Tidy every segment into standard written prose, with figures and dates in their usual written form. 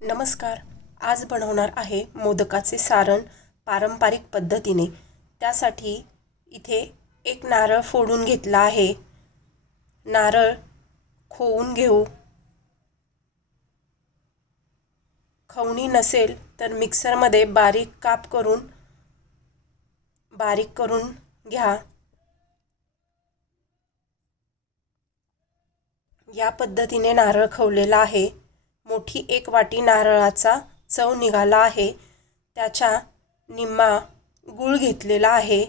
नमस्कार. आज बनवणार आहे मोदकाचे सारण पारंपरिक पद्धतीने. त्यासाठी इथे एक नारळ फोडून घेतला आहे. नारळ खोवून घेऊ. खवणी नसेल तर मिक्सरमध्ये बारीक करून घ्या. या पद्धतीने नारळ खवलेला आहे. मोठी एक वाटी नारळाचा चव निघाला आहे. त्याच्या निम्मा गूळ घेतलेला आहे.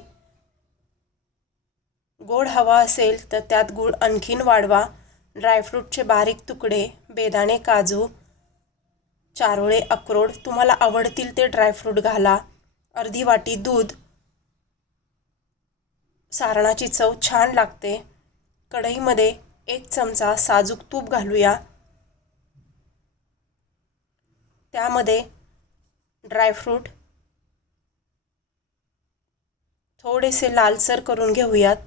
गोड हवा असेल तर त्यात गूळ आणखीन वाढवा. ड्रायफ्रूटचे बारीक तुकडे, बेदाणे, काजू, चारोळे, अक्रोड तुम्हाला आवडतील ते ड्रायफ्रूट घाला. अर्धी वाटी दूध. सारणाची चव छान लागते. कढईमध्ये 1 चमचा साजूक तूप घालूया. त्यामध्ये ड्रायफ्रूट थोडेसे लालसर करून घेऊयात.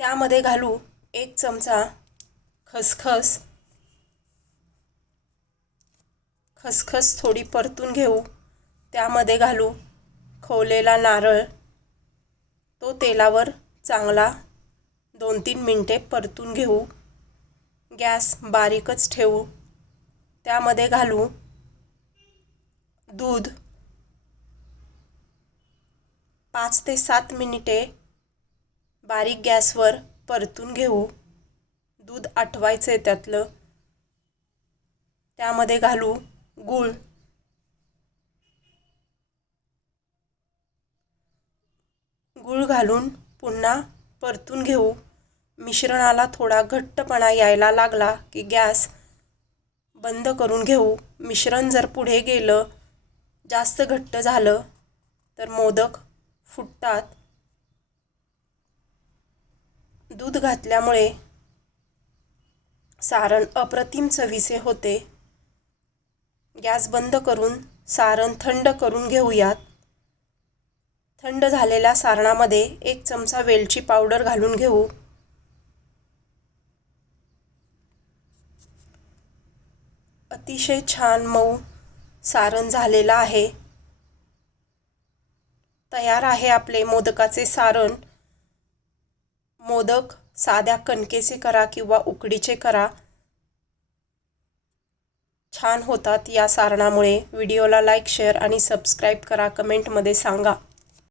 त्यामध्ये घालू 1 चमचा खसखस. खसखस थोडी परतून घेऊ. त्यामध्ये घालू खवलेला नारळ. तो तेलावर चांगला 2-3 मिनिटे परतून घेऊ. गॅस बारीकच ठेवू. त्यामध्ये घालू दूध. 5 ते 7 मिनिटे बारीक गॅसवर परतून घेऊ. दूध आटवायचे त्यातलं. त्यामध्ये घालू गूळ. गूळ घालून पुन्हा परतून घेऊ. मिश्रणाला थोडा घट्टपणा यायला लागला की गॅस बंद करून घेऊ. मिश्रण जर पुढे गेलं, जास्त घट्ट झालं तर मोदक फुटतात. दूध घातल्यामुळे सारण अप्रतिम चवीचे होते. गॅस बंद करून सारण थंड करून घेऊयात. थंड झालेल्या सारणामध्ये 1 चमचा वेलची पावडर घालून घेऊ. अतिशय छान मऊ सारण झालेलं आहे. तयार आहे आपले मोदकाचे सारण. मोदक साध्या कणकेचे करा किंवा उकडीचे करा, छान होतात या सारणामुळे. व्हिडिओला लाईक, शेअर आणि सबस्क्राईब करा. कमेंटमध्ये सांगा.